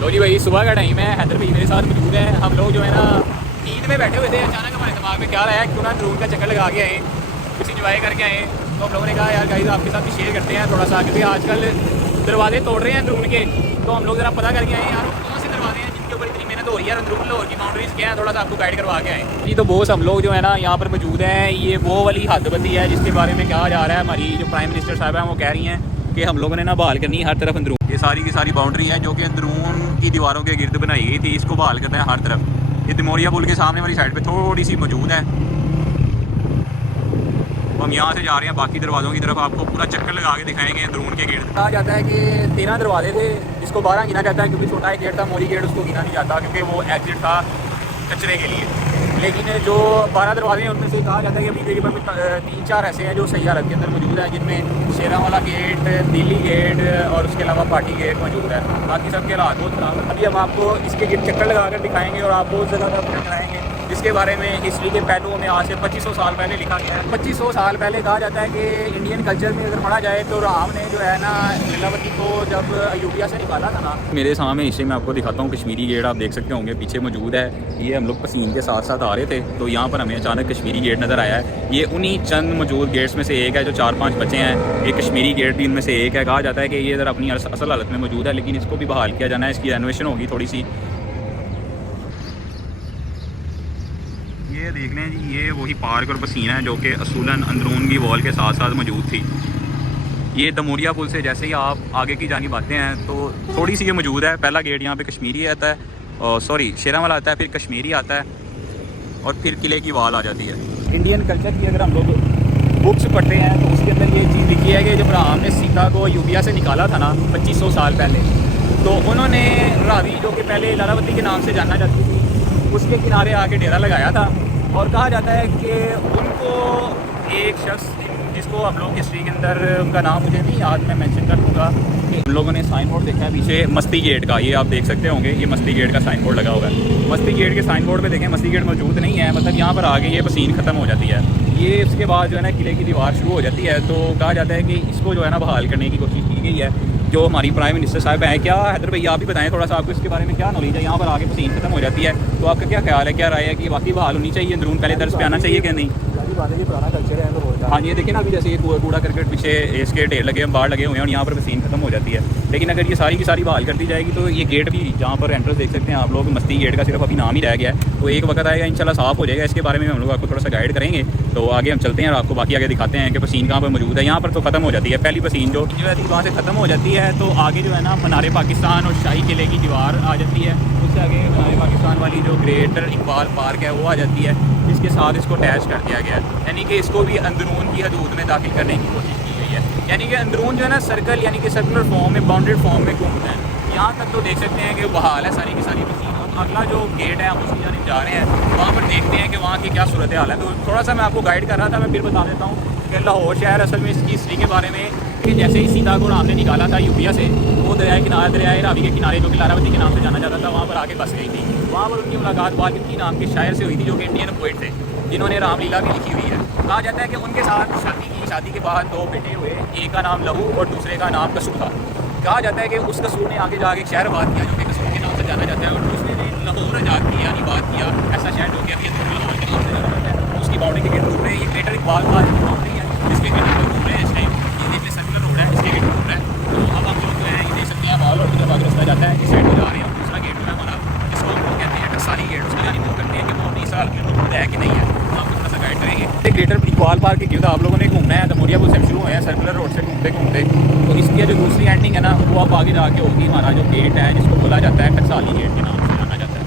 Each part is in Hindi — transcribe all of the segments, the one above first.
लो जी भाई, सुबह का टाइम है। हैदर भाई मेरे साथ मौजूद है। हम लोग जो है ना ईद में बैठे हुए थे, अचानक हमारे दिमाग में ख्याल आया क्यों ना ड्रोन का चक्कर लगा के आए, कुछ इंजॉय करके आए। तो हम लोगों ने कहा यार गाइस आपके साथ भी शेयर करते हैं थोड़ा सा, क्योंकि आजकल दरवाजे तोड़ रहे हैं ड्रोन के। तो हम लोग ज़रा पता करके आए यार कौन से दरवाजे हैं जिनके ऊपर इतनी मेहनत हो रही है, अंदरून लाहौर की बाउंड्रीज क्या है, थोड़ा सा आपको गाइड करवा के आए जी। तो बॉस हम लोग जो है ना यहाँ पर मौजूद हैं। ये वो वाली हदबंदी है जिसके बारे में कहा जा रहा है। हमारी जो प्राइम मिनिस्टर साहब हैं वो कह रही हैं कि हम लोगों ने ना बहाल करनी है हर तरफ अंदरून। ये सारी की सारी बाउंड्री है जो कि अंदरून की दीवारों के गिर्द बनाई गई थी, इसको बहाल करना है हर तरफ। ये दमोरिया पुल के सामने वाली साइड पे थोड़ी सी मौजूद है। तो हम यहाँ से जा रहे हैं बाकी दरवाज़ों की तरफ, आपको पूरा चक्कर लगा के दिखाएंगे अंदरून के गेट। कहा जाता है कि 13 दरवाजे थे जिसको 12 गिना जाता है, क्योंकि छोटा एक गेट था मोरी गेट, उसको गिना नहीं जाता क्योंकि वो एग्जिट था कचरे के लिए। लेकिन जो 12 दरवाजे हैं उनमें से कहा जाता है कि अभी तकरीबन 3-4 ऐसे हैं जो सही हालत के अंदर मौजूद है, जिनमें शेरावाला गेट, दिल्ली गेट और उसके अलावा पार्टी गेट मौजूद है। बाकी सबके हालात बहुत खराब है। अभी हम आपको इसके गेट चक्कर लगा कर दिखाएंगे और आपको उस जगह पर कराएंगे जिसके बारे में हिस्ट्री के पहलुओं में आज से 2500 साल पहले लिखा गया है। 2500 साल पहले कहा जाता है कि इंडियन कल्चर में अगर पढ़ा जाए तो राम ने जो है ना लीलावती को जब अयोध्या से निकाला था ना। मेरे सामने हिस्से में आपको दिखाता हूँ कश्मीरी गेट, आप देख सकते होंगे पीछे मौजूद है। ये हम लोग पसीन के साथ साथ आ रहे थे तो यहाँ पर हमें अचानक कश्मीरी गेट नज़र आया है। ये उन्हीं चंद मौजूद गेट्स में से एक है जो 4-5 बचे हैं। ये कश्मीरी गेट भी इनमें से एक है। कहा जाता है कि ये इधर अपनी असल हालत में मौजूद है, लेकिन इसको भी बहाल किया जाना है, इसकी रेनोवेशन होगी थोड़ी सी। ये देख लें जी, ये वही पार्क और पसीना है जो कि असूलन अंदरून की वॉल के साथ साथ मौजूद थी। ये दमोरिया पुल से जैसे ही आप आगे की जानिब आते हैं तो थोड़ी सी ये मौजूद है। पहला गेट यहाँ पे कश्मीरी आता है, और सॉरी शेरावाला आता है, फिर कश्मीरी आता है और फिर किले की वॉल आ जाती है। इंडियन कल्चर की अगर हम लोग बुक्स पढ़ते हैं तो उसके अंदर ये चीज़ लिखी है कि जब राम ने सीता को अयोध्या से निकाला था ना 2500 साल पहले, तो उन्होंने रावी जो कि पहले लीलावती के नाम से जाना जाती थी उसके किनारे आके डेरा लगाया था। और कहा जाता है कि उनको एक शख्स जिसको हम लोग हिस्ट्री के अंदर उनका नाम मुझे नहीं याद, मैं मेंशन कर दूँगा, कि हम लोगों ने साइन बोर्ड देखा है पीछे मस्ती गेट का। ये आप देख सकते होंगे, ये मस्ती गेट का साइन बोर्ड लगा हुआ है। मस्ती गेट के साइन बोर्ड पे देखें मस्ती गेट मौजूद नहीं है, मतलब यहाँ पर आगे ये पसीन ख़त्म हो जाती है। ये उसके बाद जो है ना किले की दीवार शुरू हो जाती है। तो कहा जाता है कि इसको जो है ना बहाल करने की कोशिश की गई है। जो हमारी प्राइम मिनिस्टर साहब हैं, क्या हैदर भाई आप भी बताएं थोड़ा सा, आपको इसके बारे में क्या नॉलेज है? यहाँ पर आगे पसीन खत्म हो जाती है तो आपका क्या ख्याल है, क्या राय है कि वाकई बहाल होनी चाहिए अंदरून, पहले दर्ज पे आना चाहिए कि नहीं? बात है कि पुराना कल्चर है तो होता है। हाँ ये देखिए ना, अभी जैसे ये कूड़ा करकट पीछे इसके ढेर लगे हैं, बाढ़ लगे हुए हैं और यहाँ पर पसीन खत्म हो जाती है। लेकिन अगर ये सारी की सारी बहाल कर दी जाएगी तो ये गेट भी जहाँ पर एंट्रेंस देख सकते हैं आप लोग, मस्ती गेट का सिर्फ अभी नाम ही रह गया है। तो एक वक्त आएगा इंशाल्लाह साफ़ हो जाएगा। इसके बारे में हम लोग आपको थोड़ा सा गाइड करेंगे। तो आगे हम चलते हैं और आपको बाकी आगे दिखाते हैं कि पसीन कहाँ पर मौजूद है। यहाँ पर तो खत्म हो जाती है पहली पसीन जो वहाँ से ख़त्म हो जाती है, तो आगे जो है ना मनारे पाकिस्तान और शाही किले की दीवार आ जाती है। उससे आगे मनारे पाकिस्तान वाली जो ग्रेटर इकबाल पार्क है वो आ जाती है, जिसके साथ इसको अटैच कर दिया गया है। यानी कि इसको भी अंदरून की हदूद में दाखिल करने की कोशिश की गई है। यानी कि अंदरून जो है ना सर्कल यानी कि सर्कुलर फॉर्म में, बाउंडेड फॉर्म में घूमता है। यहाँ तक तो देख सकते हैं कि बहाल है सारी की सारी पसीन। अगला जो गेट है हम उसकी जानिब जा रहे हैं, वहाँ पर देखते हैं कि वहाँ की क्या सूरत हाल है। तो थोड़ा सा मैं आपको गाइड कर रहा था, मैं फिर बता देता हूँ कि लाहौर शहर असल में इसकी हिस्ट्री के बारे में कि जैसे ही सीता को राम ने निकाला था यूपिया से, वो दरियाए रावी के किनारे जो कि लीलावती के नाम से जाना जाता था वहाँ पर आके बस गई थी। वहाँ पर उनकी मुलाकात वाल्मीकि नाम के शायर से हुई थी जो कि इंडियन पोइट थे, जिन्होंने रामलीला भी लिखी हुई है। कहा जाता है कि उनके साथ शादी की, शादी के बाद 2 बेटे हुए, एक का नाम लहू और दूसरे का नाम कसूर था। कहा जाता है कि उस कसूर ने आगे जाके एक शहर आबाद किया जो कि कसूर के नाम से जाना जाता है, और दूसरे ने लाहौर आज़ाद किया यानी बात किया, ऐसा शहर जो कि अभी लाहौर के नाम से जाना जाता है। उसकी बाउंड्री के गेट घूम रहे हैं, ये ग्रेटर इकबाल पार्क की बाउंड्री है जिसके गेट घूम रहे हैं इस टाइम। ये देखिए सर्कुलर रोड है, इसके गेट घूम रहा है। तो अब हम लोग जो है ये देख सकते हैं बाल और जब आगे रास्ता जाता है इस साइड में जा रहे हैं। दूसरा गेट जो है हमारा, इसको हम लोग कहते हैं टकसाली गेट, उसका जानी मूव करते हैं कि वो 20 साल की मौजूद है कि नहीं है, आपको थोड़ा सा गाइड करेंगे। ग्रेटर इकबाल पार्क के गिर्द आप लोगों ने घूमना है। दमोरिया पुल से शुरू हुए हैं सर्कुलर रोड से घूमते घूमते, तो इसकी जो दूसरी एंडिंग है ना वो अब आगे जाके होगी। हमारा जो गेट है जिसको बोला जाता है टकसाली गेट के नाम से जाना जाता है।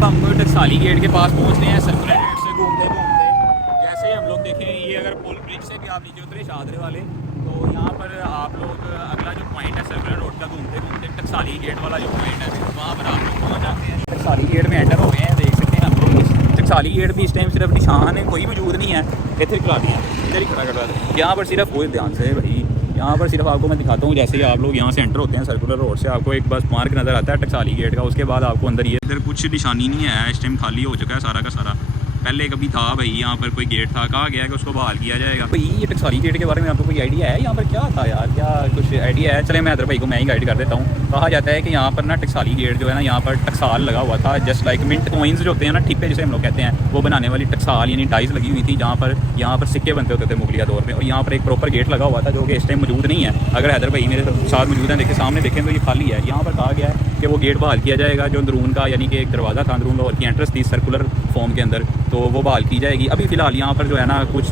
हम टकसाली गेट के पास पहुँच रहे हैं सर्कुलर गेट से घूमते घूमते। जैसे ही हम लोग देखें ये अगर पुल ब्रिज से भी आप नीचे उतरे शादरे वाले, तो यहाँ पर आप लोग अगला जो पॉइंट है सर्कुलर रोड का घूमते घूमते टकसाली गेट वाला जो पॉइंट है वहाँ पर आप लोग पहुँच जाते हैं। टकसाली गेट में एंटर हो गए हैं, देख सकते हैं हम लोग। टकसाली गेट भी इस टाइम सिर्फ निशान है, कोई मौजूद नहीं है। इधर खड़ा दिया, इधर ही खड़ा करवा दें। यहाँ पर सिर्फ कोई ध्यान से भाई, यहाँ पर सिर्फ आपको मैं दिखाता हूँ। जैसे ही आप लोग यहाँ से एंटर होते हैं सर्कुलर रोड से, आपको एक बस मार्क नज़र आता है टकसाली गेट का। उसके बाद आपको अंदर ये इधर कुछ निशानी नहीं है, इस टाइम खाली हो चुका है सारा का सारा। पहले कभी था भाई यहाँ पर कोई गेट था, कहा गया कि उसको बहाल किया जाएगा। भाई ये टकसाली गेट के बारे में आपको कोई आइडिया है यहाँ पर क्या था यार, क्या कुछ आइडिया है? चले मैं हैदर भाई को मैं ही गाइड कर देता हूँ। कहा जाता है कि यहाँ पर ना टकसाली गेट जो है ना, यहाँ पर टकसाल लगा हुआ था, जस्ट लाइक मिंट कॉइन्स जो होते हैं ना, ठिप्पे जिसे हम लोग कहते हैं, वो बनाने वाली टकसाल यानी डाइज लगी हुई थी, जहाँ पर यहाँ पर सिक्के बनते होते थे मुगलिया दौर में। और यहाँ पर एक प्रॉपर गेट लगा हुआ था जो कि इस टाइम मौजूद नहीं है। अगर हैदर भाई मेरे साथ मौजूद हैं, देखिए सामने देखें तो ये खाली है। यहाँ पर कहा गया है कि वो गेट बहाल किया जाएगा, जो अंदरून का यानी कि एक दरवाज़ा था अंदरून लाहौर की एंट्रेंस थी सर्कुलर फॉर्म के अंदर, तो वो बहाल की जाएगी। अभी फ़िलहाल यहाँ पर जो है ना कुछ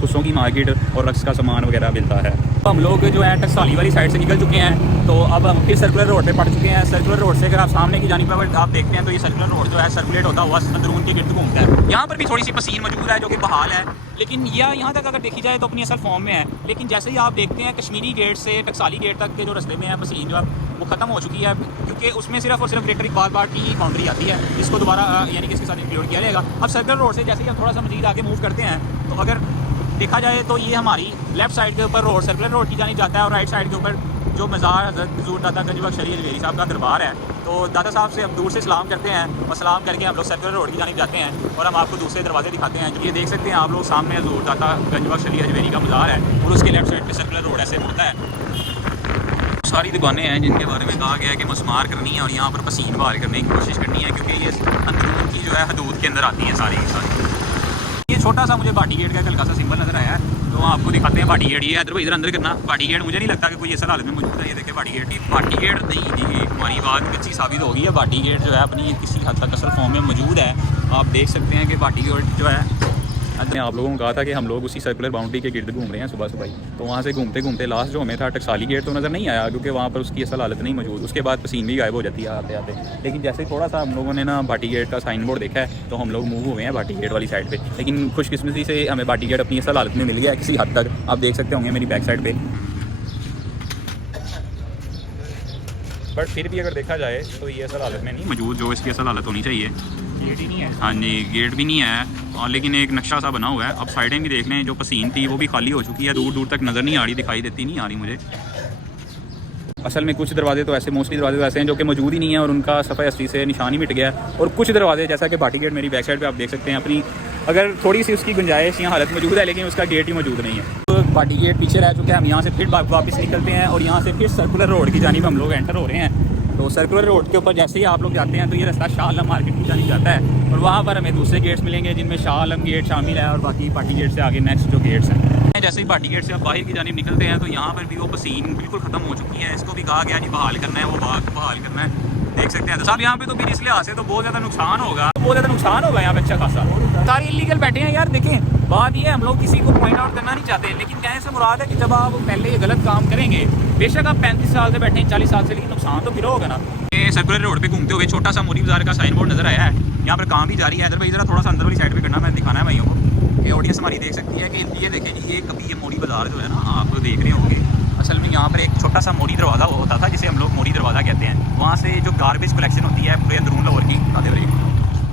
खुशों की मार्केट और रक्स का सामान वगैरह मिलता है। तो हम लोग जो है टकसाली वाली साइड से निकल चुके हैं, तो अब हम फिर सर्कुलर रोड पे पड़ चुके हैं। सर्कुलर रोड से अगर आप सामने की जानिब पर आप देखते हैं तो ये सर्कुलर रोड जो है सर्कुलेट होता हुआ अंदरून के गिर्द घूमता है। यहाँ पर भी थोड़ी सी पसीन मौजूद है जो कि बहाल है, लेकिन यह यहाँ तक अगर देखी जाए तो अपनी असल फॉर्म में है। लेकिन जैसे ही आप देखते हैं कश्मीरी गेट से टकसाली गेट तक के जो रास्ते में है पसीन जो है वो ख़त्म हो चुकी है, क्योंकि उसमें सिर्फ और सिर्फ ग्रेटर इकबाल बाग की बाउंड्री आती है, इसको दोबारा यानी कि इसके साथ इंक्लूड किया जाएगा। अब सर्कुलर रोड से जैसे ही हम थोड़ा सा मजीद आगे मूव करते हैं तो अगर देखा जाए तो ये हमारी लेफ्ट साइड के ऊपर रोड सर्कुलर रोड की जानी जाता है, और राइट साइड के ऊपर जो मज़ार हज़रत हुज़ूर दादा गंज बख्श अली अजमेरी साहब का दरबार है। तो दादा साहब से हम दूर से सलाम करते हैं और सलाम करके हम लोग सर्कुलर रोड की जानिब जाते हैं, और हम आपको दूसरे दरवाजे दिखाते हैं। ये देख सकते हैं आप लोग सामने हुज़ूर दादा गंज बख्श अली अजमेरी का मज़ार है, और उसके लेफ्ट साइड पे सर्कुलर रोड ऐसे मुड़ता है। सारी दुकानें हैं जिनके बारे में कहा गया है कि मस्मार करनी है और यहाँ पर पसीन बहाल करने की कोशिश करनी है, क्योंकि ये अंदरून की जो है हदूद के अंदर आती हैं सारी की सारी। ये छोटा सा मुझे बाटी गेट का एक हल्का सा सिंबल नजर आया है, तो आपको दिखाते हैं बाटी गेट। ये इधर अंदर करना बाटी गेट, मुझे नहीं लगता कि कोई ऐसा हालत में मौजूद है। ये देखे बाटी गेट नहीं जी, हमारी बात कच्ची साबित होगी है। बाटी गेट जो है अपनी किसी हद तक असल फॉर्म में मौजूद है। आप देख सकते हैं कि बाटी गेट जो है, मैंने आप लोगों को कहा था कि हम लोग उसी सर्कुलर बाउंड्री के गिर्द घूम रहे हैं सुबह सुबह ही, तो वहाँ से घूमते घूमते लास्ट जो हमें था टकसाली गेट तो नज़र नहीं आया, क्योंकि वहाँ पर उसकी असल हालत नहीं मौजूद। उसके बाद पसीन भी गायब हो जाती है आते आते। लेकिन जैसे ही थोड़ा सा हम लोगों ने ना बाटी गेट का साइन बोर्ड देखा है तो हम लोग मूव हुए हैं बाटी गेट वाली साइड पे। लेकिन खुशकिस्मती से हमें बाटी गेट अपनी असल हालत में मिल गया है किसी हद तक। आप देख सकते होंगे मेरी बैक साइड पर, बट फिर भी अगर देखा जाए तो ये असल हालत में नहीं मौजूद जो इसकी असल हालत होनी चाहिए। गेट ही नहीं है, हाँ जी गेट भी नहीं है, और लेकिन एक नक्शा सा बना हुआ है। अब साइडें भी देख लें, जो पसीन थी वो भी खाली हो चुकी है, दूर दूर तक नज़र नहीं आ रही, दिखाई देती नहीं आ रही मुझे। असल में कुछ दरवाजे तो ऐसे, मोस्टली दरवाजे तो ऐसे हैं जो कि मौजूद ही नहीं है और उनका सफ़ा असली से निशान ही मिट गया है। और कुछ दरवाजे जैसा कि बाटी गेट मेरी बैक साइड पे आप देख सकते हैं, अपनी अगर थोड़ी सी उसकी गुंजाइश या हालत मौजूद है, लेकिन उसका गेट ही मौजूद नहीं है। तो बाटी गेट पीछे रह चुके हैं, हम यहाँ से फिर वापस निकलते हैं और यहाँ से फिर सर्कुलर रोड की जानिब हम लोग एंटर हो रहे हैं। तो सर्कुलर रोड के ऊपर जैसे ही आप लोग जाते हैं तो ये रास्ता शाह आलम मार्केट की जानिब जाता है, और वहाँ पर हमें दूसरे गेट्स मिलेंगे जिनमें शाह आलम गेट शामिल है, और बाकी बाटी गेट से आगे नेक्स्ट जो गेट्स हैं। जैसे ही बाटी गेट से आप बाहर की जानिब निकलते हैं तो यहाँ पर भी वो पसीन बिल्कुल ख़त्म हो चुकी है। इसको भी कहा गया जी बहाल करना है, वो बहाल करना है। देख सकते हैं तो साहब यहाँ पे तो फिर इस लिहाज से तो बहुत ज़्यादा नुकसान होगा, यहाँ पे अच्छा खासा। सारे इलीगल बैठे हैं यार। देखें बात ये, हम लोग किसी को पॉइंट आउट करना नहीं चाहते, लेकिन कहने से मुराद है कि जब आप पहले ये गलत काम करेंगे, बेशक आप 35 साल से बैठे हैं 40 साल से, लेकिन नुकसान तो फिर होगा ना। ये सर्कुलर रोड पे घूमते हुए छोटा सा मोरी बाजार का साइन बोर्ड नजर आया है, यहाँ पर काम भी जारी है। इधर भाई जरा थोड़ा सा अंदर वाली साइड पे करना, मैं दिखाना है भाइयों को। ये ऑडियंस हमारी देख सकती है कि ये देखें जी, ये कभी ये मोरी बाजार जो है ना आप देख रहे होंगे, असल में यहाँ पर एक छोटा सा मोरी दरवाज़ा होता था जिसे हम लोग मोरी दरवाज़ा कहते हैं। वहाँ से जो गार्बेज कलेक्शन होती है पूरे अंदरून लाहौर की,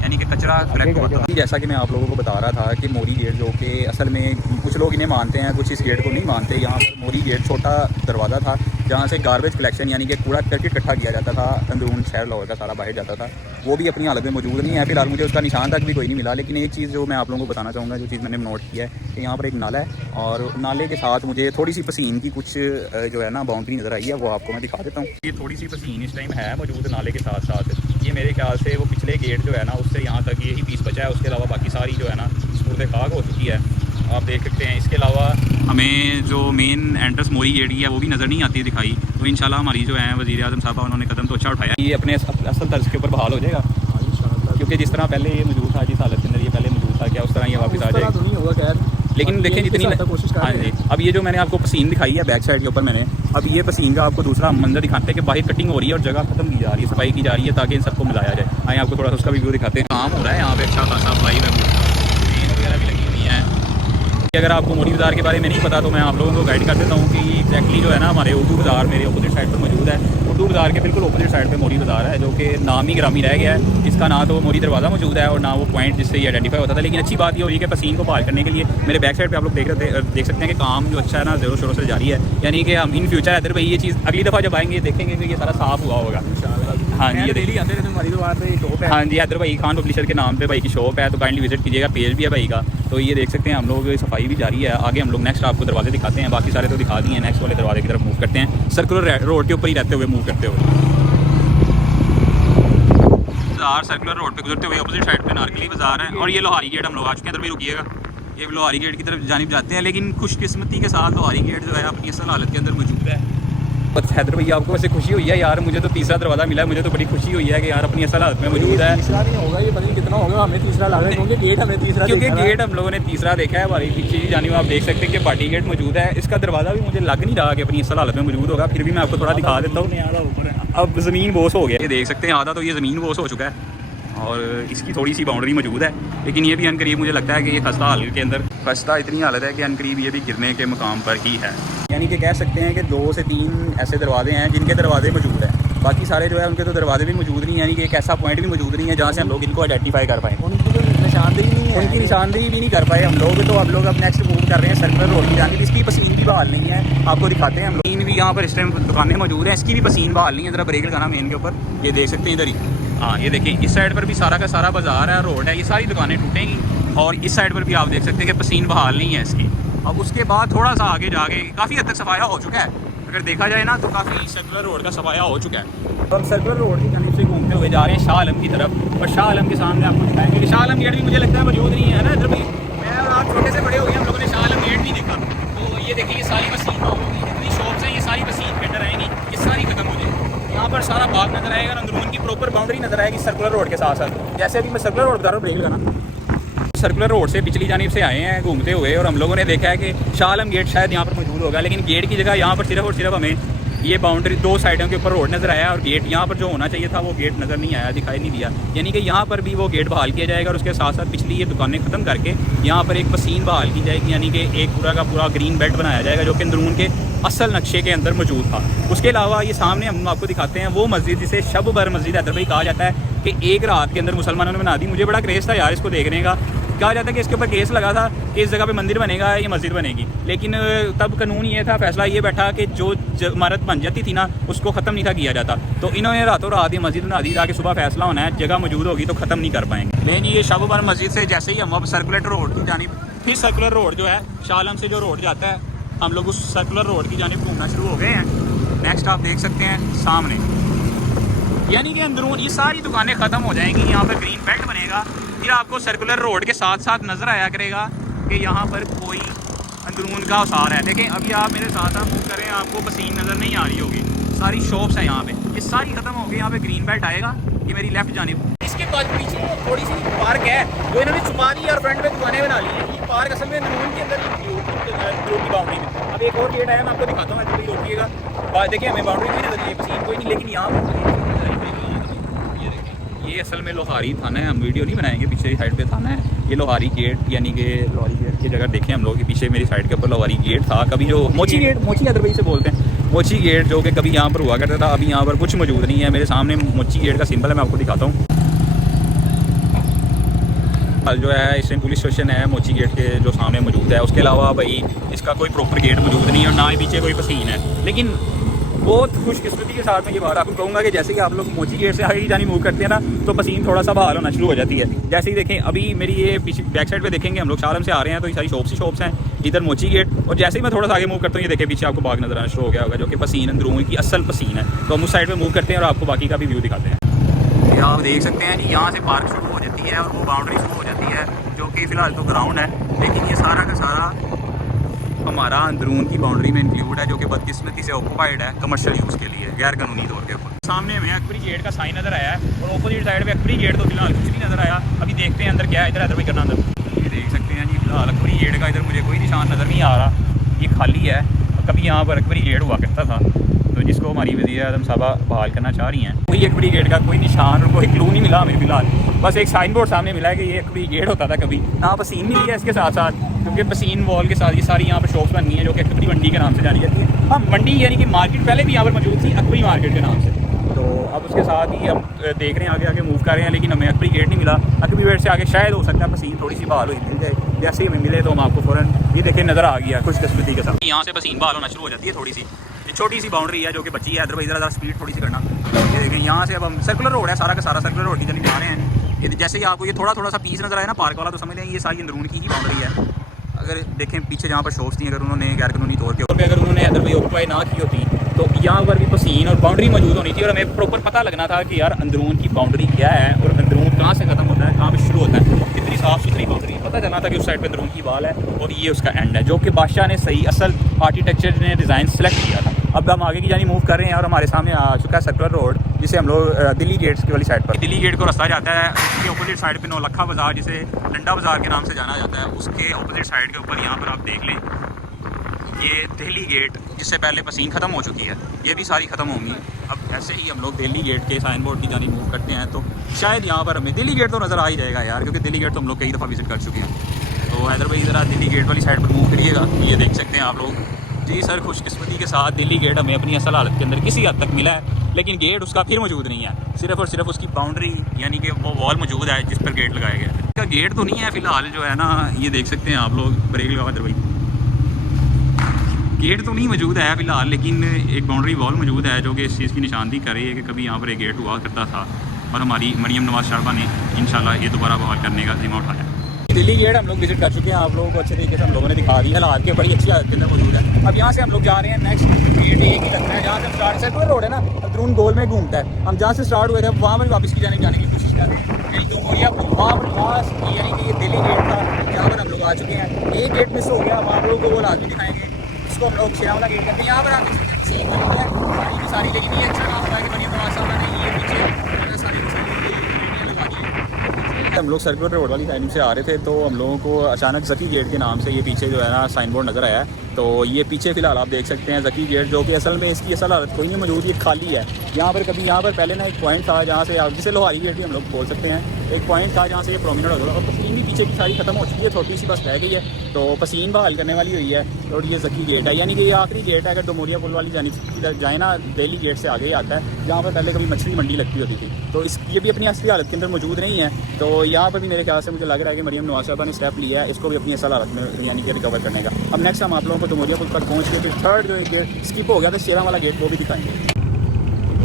यानी कि कचरा कलेक्ट होता है। जैसा कि मैं आप लोगों को बता रहा था कि मोरी गेट जो कि असल में कुछ लोग इन्हें मानते हैं, कुछ इस गेट को नहीं मानते। यहाँ पर मोरी गेट छोटा दरवाज़ा था जहाँ से गार्बेज कलेक्शन यानी कि कूड़ा करकट इकट्ठा किया जाता था, अंदरून शहर लाहौर का सारा बाहर जाता था। वो भी अपनी हालत में मौजूद नहीं है फिलहाल, मुझे उसका निशान तक भी कोई नहीं मिला। लेकिन एक चीज़ जो मैं आप लोगों को बताना चाहूँगा, जो चीज़ मैंने नोट किया है कि यहाँ पर एक नाला है, और नाले के साथ मुझे थोड़ी सी पसीन की कुछ जो है ना बाउंड्री नज़र आई है, वो आपको मैं दिखा देता हूँ। ये थोड़ी सी पसीन इस टाइम है मौजूद नाले के साथ साथ। ये मेरे ख्याल से वो पिछले गेट जो है ना उससे यहाँ तक यही पीस बचा है, उसके अलावा बाकी सारी जो है ना सूरत खाक हो चुकी है, आप देख सकते हैं। इसके अलावा हमें जो मेन एंट्रेंस मोरी गेट है वो भी नज़र नहीं आती दिखाई। तो इंशाल्लाह हमारी जो है वज़ीर आज़म साहब उन्होंने कदम तो अच्छा उठाया, ये अपने असल तर्ज के ऊपर बहाल हो जाएगा, क्योंकि जिस तरह पहले ये मौजूद था, जिस हालत के अंदर ये पहले मौजूद था, क्या उस तरह ये वापस आ जाएगा। लेकिन देखें जितनी, हाँ जी, अब ये जो मैंने आपको पसीन दिखाई है बैक साइड के ऊपर मैंने, अब ये पसीन का आपको दूसरा मंजर दिखाते हैं कि बाहर कटिंग हो रही है और जगह खत्म की जा रही है, सफाई की जा रही है, ताकि इन सबको मिलाया जाए। आइए आपको थोड़ा सा उसका भी व्यू दिखाते हैं। काम हो रहा है यहाँ पे अच्छा खासा, सफाई वगैरह भी लगी हुई है। अगर आपको मोरी बाज़ार के बारे में नहीं पता तो मैं आप लोगों को गाइड कर देता हूँ कि एग्जैक्टली जो है ना हमारे उर्दू बाज़ार मेरे अपोजिट साइड पर मौजूद है। उर्दू बाज़ार के बिल्कुल अपोजिट साइड पे मोरी बाज़ार है, जो कि नाम ही ग्रामी रह गया है। इसका ना तो मोरी दरवाज़ा मौजूद है और ना वो पॉइंट जिससे ये आइडेंटिफाई होता था। लेकिन अच्छी बात ये हो रही है कि पसीन को बहाल करने के लिए मेरे बैक साइड पे आप लोग देख सकते हैं कि काम जो अच्छा है ना ज़ोरों शोरों से जारी है। यानी कि हम इन फ्यूचर इधर भाई ये चीज़ अगली दफ़ा जब आएंगे देखेंगे कि ये सारा साफ़ हुआ होगा। हाँ जी, ये डेली आते हैं हमारी दुकान पे शॉप है। हाँ जी, हैदर भाई खान पब्लिशर के नाम पे भाई की शॉप है, तो काइंडली विजिट कीजिएगा। पेज भी है भाई का। तो ये देख सकते हैं हम लोग, सफाई भी जारी है। आगे हम लोग नेक्स्ट आपको दरवाजे दिखाते हैं, बाकी सारे तो दिखा दिए हैं। नेक्स्ट वाले दरवाजे की तरफ मूव करते हैं, सर्कुलर रोड के ऊपर ही रहते हुए मूव करते हुए। बाजार सर्कुलर रोड पे गुजरते हुए अपोजिट साइड पे नारकली बाजार है, और ये लोहारी गेट हम लोग आ चुके हैं। इधर भी रुकिएगा, ये लोहारी गेट की तरफ जानिब जाते हैं। लेकिन खुशकिस्मती के साथ लोहारी गेट जो है अपनी असल हालत के अंदर मौजूद है। बस हैदर भैया आपको वैसे खुशी हुई है यार? मुझे तो तीसरा दरवाज़ा मिला है, मुझे तो बड़ी खुशी हुई है कि यार अपनी असल हालत में मौजूद है। तीसरा नहीं होगा, ये पता नहीं कितना होगा, हमें तीसरा लग रहा है क्योंकि गेट हमने तीसरा क्योंकि देखा गेट हम लोगों ने तीसरा देखा है। हमारी पीछे की जानिब आप देख सकते हैं कि पार्टी गेट मौजूद है। इसका दरवाज़ा भी मुझे लग नहीं रहा कि अपनी असल हालत में मौजूद होगा, फिर भी मैं आपको थोड़ा दिखा देता हूँ। अब ज़मीन बोस हो गया, ये देख सकते हैं आधा तो ये ज़मीन बोस हो चुका है, और इसकी थोड़ी सी बाउंड्री मौजूद है। लेकिन ये भी अनकरीब मुझे लगता है कि ये खस्ता हाल के अंदर खस्ता इतनी हालत है कि अनकरीब ये भी गिरने के मुकाम पर ही है। यानी कि कह सकते हैं कि 2 से 3 ऐसे दरवाजे हैं जिनके दरवाजे मौजूद हैं, बाकी सारे जो है उनके तो दरवाजे भी मौजूद नहीं है। यानी कि एक ऐसा पॉइंट भी मौजूद नहीं है जहाँ से हम लोग इनको आइडेंटिफाई कर पाएँ। उनकी तो निशानदेही नहीं है, उनकी निशानदेही भी नहीं कर पाए हम लोग। तो अब लोग अब नेक्स्ट मूव कर रहे हैं सर्कुलर रोड की जानिब। इसकी पसीन भी बहाल नहीं है, आपको दिखाते हैं हम लोग। तीन भी यहाँ पर इस टाइम दुकानें मौजूद हैं, इसकी भी पसीन बहाल नहीं है। ज़रा ब्रेक लगाना मेन के ऊपर, ये देख सकते हैं इधर ही। हाँ ये देखिए, इस साइड पर भी सारा का सारा बाजार है, रोड है, ये सारी दुकानें टूटेंगी। और इस साइड पर भी आप देख सकते हैं कि पसीन बहाल नहीं है इसकी। अब उसके बाद थोड़ा सा आगे जाके काफ़ी हद तक सफाया हो चुका है, अगर देखा जाए ना तो काफ़ी सर्कुलर रोड का सफाया हो चुका है। तो हम सर्कुलर रोड की जानिब से घूमते हुए जा रहे हैं शाह आलम की तरफ, और शाह आलम के सामने आपको दिखाएंगे कि शाह आलम गेट भी मुझे लगता है मौजूद नहीं है ना इधर भी। मैं और आप छोटे से बड़े हो गए, हम लोगों ने शाह आलम गेट नहीं देखा। तो ये देखिए, ये सारी पसीन होगी, जितनी शॉप्स हैं ये सारी पसीन के अंदर आएंगी, ये सारी खत्म हो जाएगी। यहाँ पर सारा बाग नजर आएगा, अंदरून की प्रॉपर बाउंड्री नजर आएगी सर्कुलर रोड के साथ साथ। जैसे अभी मैं सर्कुलर रोड बता रहा हूँ, ब्रेक लगाना। सर्कुलर रोड से पिछली जानिब से आए हैं घूमते हुए, और हम लोगों ने देखा है कि शाह आलम गेट शायद यहाँ पर मौजूद होगा, लेकिन गेट की जगह यहाँ पर सिर्फ और सिर्फ हमें ये बाउंड्री 2 साइडों के ऊपर रोड नज़र आया, और गेट यहाँ पर जो होना चाहिए था वो गेट नज़र नहीं आया, दिखाई नहीं दिया। यानी कि यहाँ पर भी वो गेट बहाल किया जाएगा, और उसके साथ साथ पिछली ये दुकानें ख़त्म करके यहाँ पर एक पसीन बहाल की जाएगी। यानी कि एक पूरा का पूरा ग्रीन बेल्ट बनाया जाएगा जो कि अंदरून के असल नक्शे के अंदर मौजूद था। उसके अलावा ये सामने हम आपको दिखाते हैं वो मस्जिद जिसे शब बर मस्जिद हैदर भाई कहा जाता है, कि एक रात के अंदर मुसलमानों ने बना दी। मुझे बड़ा क्रेज़ था यार इसको देखने का। कहा जाता है कि इसके ऊपर केस लगा था कि इस जगह पे मंदिर बनेगा, ये मस्जिद बनेगी, लेकिन तब कानून ये था, फैसला ये बैठा कि जो इमारत बन जाती थी ना उसको ख़त्म नहीं था किया जाता। तो इन्होंने रातों रात ये मस्जिद बना दी ताकि सुबह फैसला होना है, जगह मौजूद होगी तो ख़त्म नहीं कर पाएंगे। लेकिन ये शब बर मस्जिद से जैसे ही हम अब सर्कुलर रोड की जानिब, फिर सर्कुलर रोड जो है शाह आलम से जो रोड जाता है, हम लोग उस सर्कुलर रोड की जानिब घूमना शुरू हो गए हैं। नेक्स्ट आप देख सकते हैं सामने, यानी कि अंदरून ये सारी दुकानें ख़त्म हो जाएंगी, यहाँ पर ग्रीन बेल्ट बनेगा। फिर आपको सर्कुलर रोड के साथ साथ नज़र आया करेगा कि यहाँ पर कोई अंदरून का आसार है। देखें अभी आप मेरे साथ आप मूव करें, आपको पसीन नज़र नहीं आ रही होगी। सारी शॉप्स हैं यहाँ पे, ये सारी ख़त्म हो गई। यहाँ पे ग्रीन बेल्ट आएगा, ये मेरी लेफ्ट जानिब। इसके बाद पीछे थोड़ी सी पार्क है जो इन्होंने छुपा दी और फ्रंट में दुकानें बना ली हैं। ये पार्क असल में अंदरून के अंदर की बाउंड्री में। अब एक और गेट आया, मैं आपको दिखाता हूँ, ऐसे रोकिएगा। देखिए हमें बाउंड्री नहीं नजर, ये पसीन कोई नहीं, लेकिन यहाँ पर ये असल में लोहारी थाना है। हम वीडियो नहीं बनाएंगे, पीछे साइड पे थाना है ये लोहारी गेट, यानी कि लोहारी गेट की जगह देखें हम लोग कि पीछे मेरी साइड के ऊपर लोहारी गेट था। कभी जो मोची गेट, मोची हैदर भाई से बोलते हैं, मोची गेट, जो कि कभी यहाँ पर हुआ करता था, अभी यहाँ पर कुछ मौजूद नहीं है। मेरे सामने मोची गेट का सिंबल है, मैं आपको दिखाता हूँ। जो है इस पुलिस स्टेशन है मोची गेट के जो सामने मौजूद है। उसके अलावा भाई इसका कोई प्रॉपर गेट मौजूद नहीं है, और ना ही पीछे कोई पसीन है। लेकिन बहुत खुशकिस्मती के साथ मैं ये बात आपको कहूँगा कि जैसे कि आप लोग मोची गेट से आगे जानी मूव करते हैं ना, तो पसीन थोड़ा सा बहाल होना शुरू हो जाती है। जैसे ही देखें अभी मेरी ये पीछे बैक साइड पे देखेंगे, हम लोग शाह आलम से आ रहे हैं, तो ये सारी शॉप्स हैं, इधर मोची गेट। और जैसे ही मैं थोड़ा सा आगे मूव करता हूँ, ये देखें पीछे आपको बाग नजर आना शुरू हो गया होगा, जो कि पसीन अंदरून की असल पसीन है। तो हम उस साइड पर मूव करते हैं और आपको बाकी का भी व्यू दिखाते हैं। आप देख सकते हैं जी, यहाँ से पार्क शुरू हो जाती है और वो बाउंड्री शुरू हो जाती है, जो कि फ़िलहाल तो ग्राउंड है, लेकिन ये सारा का सारा हमारा अंदरून की बाउंड्री में इंक्लूड है, जो कि बदकिस्मती से ऑक्यूपाइड है कमर्शियल यूज़ के लिए, गैर कानूनी तौर के ऊपर। सामने हमें अकबरी गेट का साइन नज़र आया है, और अपोजिट साइड पे अकबरी गेट तो फिलहाल कुछ नहीं नज़र आया। अभी देखते हैं अंदर क्या है, इधर भी करना अंदर। ये देख सकते हैं जी, फिलहाल अकबरी गेट का इधर मुझे कोई निशान नज़र नहीं आ रहा, ये खाली है। कभी यहाँ पर अकबरी गेट हुआ करता था, तो जिसको हमारी वज़ीर आज़म साहबा बहाल करना चाह रही हैं। कोई अकबरी गेट का कोई निशान और कोई क्लू नहीं मिला हमें फिलहाल। बस एक साइन बोर्ड सामने मिला है कि ये अकबरी गेट होता था कभी ना। पसीन मिली है इसके साथ साथ, क्योंकि पसीन वॉल के साथ ये सारी यहाँ पर शॉप्स बन गई हैं, जो कि अकबरी मंडी के नाम से जानी जाती है। हाँ, मंडी यानी कि मार्केट पहले भी यहाँ पर मौजूद थी, अकबरी मार्केट के नाम से। तो अब उसके साथ ही हम देख रहे हैं आगे आगे मूव कर रहे हैं, लेकिन हमें अकबरी गेट नहीं मिला। अकबरी गेट से आगे शायद हो सकता है पसीन थोड़ी सी बहाल हुई मिल जाए। जैसे ही हमें मिले तो हम आपको फ़ौरन ये देखें नज़र आ गया खुशकिस्मती के साथ। यहाँ से पसीन बहाल होना शुरू हो जाती है थोड़ी सी। ये छोटी सी बाउंड्री है जो कि बची है, अदरवाइज ज़रा स्पीड थोड़ी सी करना। ये देखिए यहाँ से अब हम सर्कुलर रोड है, सारा का सारा सर्कुलर रोड की जानी जा रहे हैं। ये जैसे ही आपको ये थोड़ा सा पीस नजर आया ना पार्क वाला, तो समझ लें ये सारी अंदरून की ही बाउंड्री है। अगर देखें पीछे जहाँ पर शॉप्स थी, अगर उन्होंने गैर कानूनी तौर पे अगर उन्होंने अदरवाइज ऑक्यूपाई ना की होती तो यहाँ पर भी पसीन और बाउंड्री मौजूद होनी थी, और हमें प्रॉपर पता लगना था कि यार अंदरून की बाउंड्री क्या है और अंदरून कहाँ से खत्म होता है, कहाँ पे शुरू होता है। कितनी साफ सुथरी बाउंड्री है, पता चलना था कि उस साइड पे अंदरून की वाल है और ये उसका एंड है, जो कि बादशाह ने सही असल आर्किटेक्चर ने डिज़ाइन सेलेक्ट किया था। अब हम आगे की जानी मूव कर रहे हैं और हमारे सामने आ चुका है सर्कुलर रोड, जिसे हम लोग दिल्ली गेट्स की वाली साइड पर, दिल्ली गेट को रास्ता जाता है। उसके अपोजिट साइड पे नौलखा बाज़ार, जिसे लंडा बाज़ार के नाम से जाना जाता है, उसके अपोजिट साइड के ऊपर यहाँ पर आप देख लें ये दिल्ली गेट, जिससे पहले पसीन ख़त्म हो चुकी है, ये भी सारी ख़त्म होंगी। अब ऐसे ही हम लोग दिल्ली गेट के साइन बोर्ड की जानी मूव करते हैं तो शायद यहाँ पर हमें दिल्ली गेट तो नज़र आ ही जाएगा यार, क्योंकि दिल्ली गेट तो हम लोग कई दफ़ा विजिट कर चुके हैं। तो हैदर भाई ज़रा दिल्ली गेट वाली साइड पर मूव करिएगा, ये देख सकते हैं आप लोग। जी सर, खुशकिस्मती के साथ दिल्ली गेट हमें अपनी असल हालत के अंदर किसी हद तक मिला है, लेकिन गेट उसका फिर मौजूद नहीं है, सिर्फ और सिर्फ उसकी बाउंड्री यानी कि वो वॉल मौजूद है जिस पर गेट लगाया गया है। इसका गेट तो नहीं है फ़िलहाल, जो है ना ये देख सकते हैं आप लोग, ब्रेक लगा हैदर भाई, गेट तो नहीं मौजूद है फ़िलहाल, लेकिन एक बाउंड्री वॉल मौजूद है जो कि इस चीज़ की निशानदी कर रही है कि कभी यहाँ पर एक गेट हुआ करता था और हमारी मरियम नवाज़ साहबा ने इंशाल्लाह ये दोबारा बहाल करने का जिम्मा उठाया। दिल्ली गेट हम लोग विजिट कर चुके हैं, आप लोगों को अच्छे तरीके से हम लोगों ने दिखा दी है, हालात के बड़ी अच्छी हालत के अंदर मौजूद है। अब यहाँ से हम लोग जा रहे हैं नेक्स्ट गेट एक ही लगता है, जहाँ से स्टार्ट सर्कुलर रोड है ना, अंदरून गोल में घूमता है। हम जहाँ से स्टार्ट हुए थे वहाँ पर वापस की जाने की कोशिश कर रहे हैं, कहीं तो वही वहाँ पर लास्ट यानी कि ये दिल्ली गेट था, जहाँ पर हम लोग आ चुके हैं। एक गेट मिस हो गया, हम आप लोगों को वो लाजमी दिखाएंगे, इसको हम लोग शेरा वाला गेट करते हैं। यहाँ पर आप सारी की सारी, लेकिन ये अच्छा काम हुआ है कि मरियम नवाज़ साहबा ने ये पीछे सारी लगा दी। हम लोग सर्कुलर रोड वाली साइड से आ रहे थे तो हम लोगों को अचानक ज़की गेट के नाम से ये पीछे जो है ना साइन बोर्ड नज़र आया। तो ये पीछे फ़िलहाल आप देख सकते हैं ज़की गेट, जो कि असल में इसकी असल हालत कोई नहीं मौजूद, ये खाली है। यहाँ पर कभी यहाँ पर पहले ना एक पॉइंट था जहाँ से आप जिसे लोहारी गेट भी हम लोग बोल सकते हैं, एक पॉइंट था जहाँ से ये प्रोमिनेंट होता था, और पसीन भी पीछे की सारी खत्म हो चुकी है, छोटी सी बस रह गई है, तो पसीन बहाल करने वाली हुई है। और ये ज़की गेट है, यानी कि ये आखिरी गेट है अगर डोमोरिया पुल वाली जाए ना, दिल्ली गेट से आगे ही आता है, जहाँ पर पहले कभी मछली मंडी लगती होती थी। तो इस ये भी अपनी असली हालत के अंदर मौजूद नहीं है। तो यहाँ पर भी मेरे ख्याल से मुझे लग रहा है कि मरियम नवाज़ साहबा ने स्टेप लिया है इसको भी अपनी असल हालत में यानी कि रिकवर करने का। अब नेक्स्ट हम आप लोगों को डोमोरिया पुल पर पहुँच के फिर थर्ड जो गेट स्किप हो गया था शेरा वाला गेट, वो भी दिखाएंगे।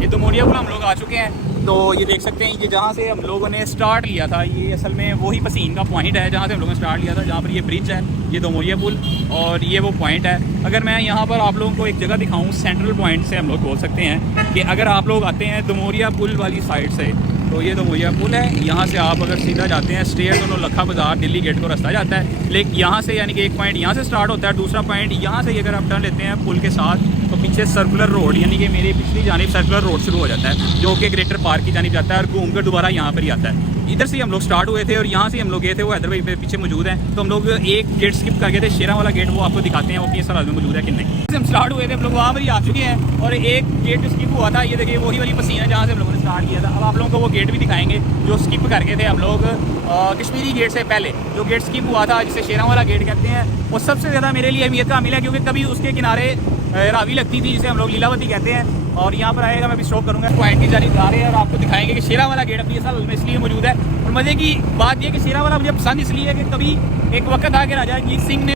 ये डोमोरिया पुल हम लोग आ चुके हैं, तो ये देख सकते हैं ये जहाँ से हम लोगों ने स्टार्ट लिया था, ये असल में वही पसीन का पॉइंट है जहाँ से हम लोगों ने स्टार्ट लिया था, जहाँ पर ये ब्रिज है, ये डोमोरिया पुल और ये वो पॉइंट है। अगर मैं यहाँ पर आप लोगों को एक जगह दिखाऊँ, सेंट्रल पॉइंट से हम लोग बोल सकते हैं कि अगर आप लोग आते हैं डोमोरिया पुल वाली साइड से, तो ये डोमोरिया पुल है, यहाँ से आप अगर सीधा जाते हैं स्ट्रेट दोनों लखा बाज़ार दिल्ली गेट को रास्ता जाता है। लेकिन यहाँ से यानी कि एक पॉइंट यहाँ से स्टार्ट होता है, दूसरा पॉइंट यहाँ से अगर आप टर्न लेते हैं पुल के साथ, तो पीछे सर्कुलर रोड यानी कि मेरी पिछली जानिब सर्कुलर रोड शुरू हो जाता है, जो कि ग्रेटर पार्क की जानिब जाता है और घूम कर दोबारा यहाँ पर ही आता है। इधर से हम लोग स्टार्ट हुए थे और यहाँ से हम लोग गए थे, वो हैदर भाई मेरे पीछे मौजूद हैं। तो हम लोग एक गेट स्किप कर गए थे, शेरा वाला गेट, वो आपको दिखाते हैं वो अपनी सलाह में मौजूद है कि नहीं। हम स्टार्ट हुए थे, हम लोग वहाँ पर ही आ चुके हैं और एक गेट स्किप हुआ था, ये देखिए वही वाली पसीन है जहाँ से हम लोगों ने स्टार्ट किया था। अब आप लोगों को वो गेट भी दिखाएंगे जो स्किप कर गए थे हम लोग कश्मीरी गेट से पहले, जो गेट स्किप हुआ था जिसे शेरा वाला गेट कहते हैं। वो सबसे ज़्यादा मेरे लिए अहमियत का मिला क्योंकि कभी उसके किनारे रावी लगती थी जिसे हम लोग लीलावती कहते हैं, और यहाँ पर आएगा मैं भी स्टॉप करूँगा, पॉइंट की जानिब जा रहे हैं और आपको दिखाएंगे कि शेरा वाला गेट अपनी असल में इसलिए मौजूद है। और मज़े की बात यह कि शेरा वाला मुझे पसंद इसलिए है कि कभी एक वक्त आ कि राजा अजीत सिंह ने